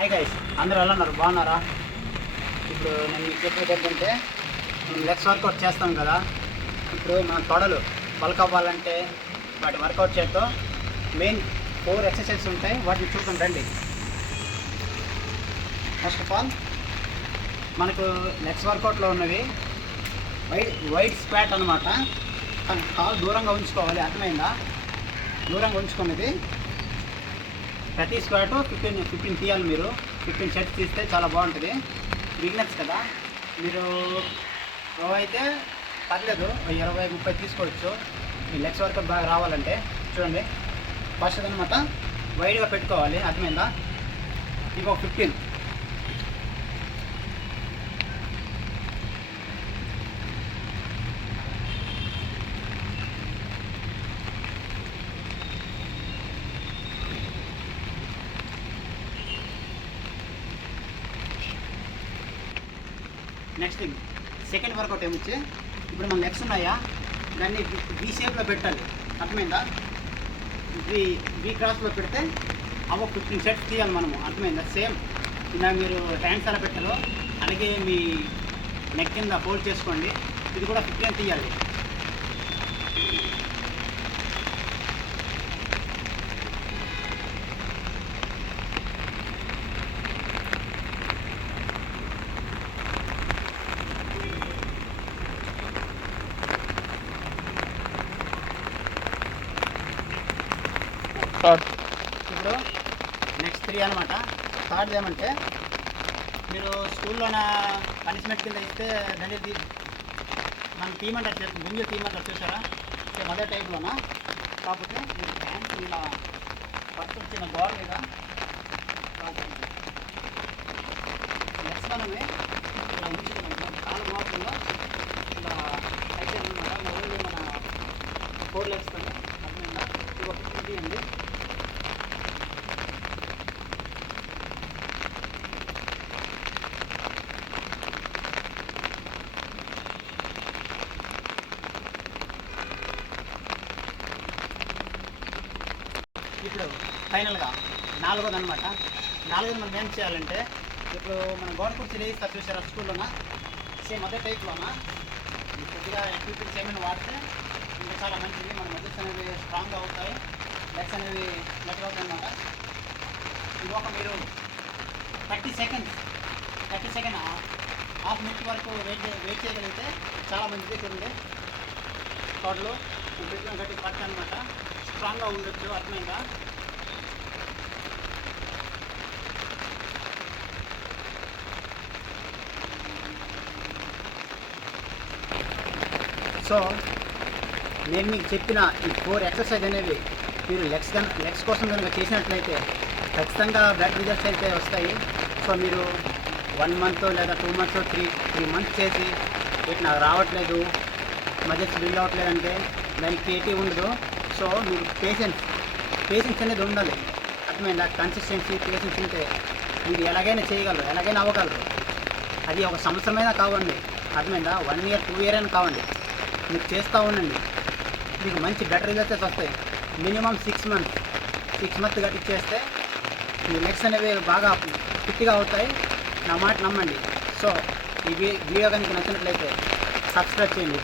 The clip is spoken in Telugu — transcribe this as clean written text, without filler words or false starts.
హాయ్ గైస్, అందరూ ఎలా ఉన్నారు? బాగున్నారా? ఇప్పుడు నేను మీకు చెప్పేది ఏంటంటే, మనం లెగ్స్ వర్కౌట్ చేస్తాం కదా. ఇప్పుడు మన తొడలు బల్క్ అవ్వాలంటే వాటి వర్కౌట్ చేద్దాం. మెయిన్ 4 ఎక్సర్సైజెస్ ఉంటాయి, వాటిని చూద్దాం రండి. ఫస్ట్ ఆఫ్ ఆల్ మనకు లెగ్స్ వర్కౌట్లో ఉన్నవి వైడ్ స్క్వాట్ అనమాట. కాలు దూరంగా ఉంచుకోవాలి, అర్థమైందా? దూరంగా ఉంచుకున్నది. ప్రతి స్క్వాట్ 15 తీయాలి. మీరు 15 సెట్స్ తీస్తే చాలా బాగుంటుంది. బిగినర్స్ కదా, మీరు రో అయితే పర్లేదు 20-30 తీసుకోవచ్చు. మీ లెగ్స్ వర్కౌట్ బాగా రావాలంటే చూడండి. ఫస్ట్ అనమాట వైడ్గా పెట్టుకోవాలి, అర్థమైందా? ఇంకో 15. నెక్స్ట్ థింగ్, సెకండ్ వర్కౌట్ ఏమొచ్చి, ఇప్పుడు మన లెగ్స్ ఉన్నాయా, దాన్ని వీ షేప్లో పెట్టాలి, అర్థమైందా? వీ క్రాస్లో పెడితే 15 సెట్స్ తీయాలి మనము, అర్థమైందా? సేమ్ ఇలా మీరు హ్యాండ్స్ అలా పెట్టారో అలాగే మీ నెక్ కింద ఫోల్డ్ చేసుకోండి. ఇది కూడా 15 తీయాలి. ఇప్పుడు నెక్స్ట్ 3 అనమాట. థర్డ్ ఏమంటే, మీరు స్కూల్లోన పనిష్మెంట్ కింద ఇస్తే దాన్ని మనం తీయమంటారు, గుంజలు తీయమంటారు, చూసారా? మొదటి టైప్లోన. కాకపోతే మీరు హ్యాండ్స్ ఇలా పట్టుకొచ్చిన గోడ మీద నెక్స్ట్ మనమే ఇలా ఉంచుకున్నాం. కాలు మోపంలో ఇలా అయితే అనమాట. ఓన్లీ మన 4 లెగ్స్ పని, అర్థమైందా? ఇది ఒక 50 అండి. ఇప్పుడు ఫైనల్గా 4వది అనమాట. 4వది మనం ఏం చేయాలంటే, ఇప్పుడు మనం గోడ కుర్చీ వేయిస్తారు, చూసారా స్కూల్లోన? సేమ్ అదే టైప్లోన కొద్దిగా ఎక్విప్మెంట్స్ ఏమైనా వాడితే ఇంకా చాలా మంచిది. మన మజిల్స్ అనేవి స్ట్రాంగ్గా అవుతాయి, లెగ్స్ అనేవి గట్టిగా అవుతాయి అనమాట. ఇది ఒక మీరు 30 సెకండ్ హాఫ్ మినిట్ వరకు వెయిట్ చేయగలిగితే చాలా మంచిది. చూడండి, తోటలో పెట్టిన గట్టి పట్టు అనమాట, స్ట్రాంగ్గా ఉండొచ్చు, అర్థమైందా? సో నేను మీకు చెప్పిన ఈ 4 ఎక్సర్సైజ్ అనేవి మీరు లెగ్స్ కోసం కనుక చేసినట్లయితే ఖచ్చితంగా బెటర్ రిజల్ట్స్ అయితే వస్తాయి. సో మీరు 1 మంత్ లేదా 2 మంత్స్ 3 మంత్స్ చేసి వీటి నాకు రావట్లేదు, మజిల్స్ బిల్డ్ అవ్వట్లేదు అంటే దానికి క్రియేటివ్ ఉండదు. సో మీరు పేషెన్స్ అనేది ఉండాలి, అర్థమైందా? కన్సిస్టెన్సీ, పేషెన్స్ ఉంటే మీరు ఎలాగైనా చేయగలరు, ఎలాగైనా అవ్వగలరు. అది ఒక సంవత్సరమైనా కావండి, అర్థమైందా? 1 ఇయర్ 2 ఇయర్ అయినా కావండి. మీరు చేస్తూ ఉండండి, మీకు మంచి బెటర్ రిజల్ట్స్ వస్తాయి. మినిమం 6 మంత్స్ గట్టి చేస్తే మీ లెగ్స్ అనేవి బాగా ఫిట్గా అవుతాయి. నా మాట నమ్మండి. సో ఈ వీడియో కనుక నచ్చినట్లయితే సబ్స్క్రైబ్ చేయండి.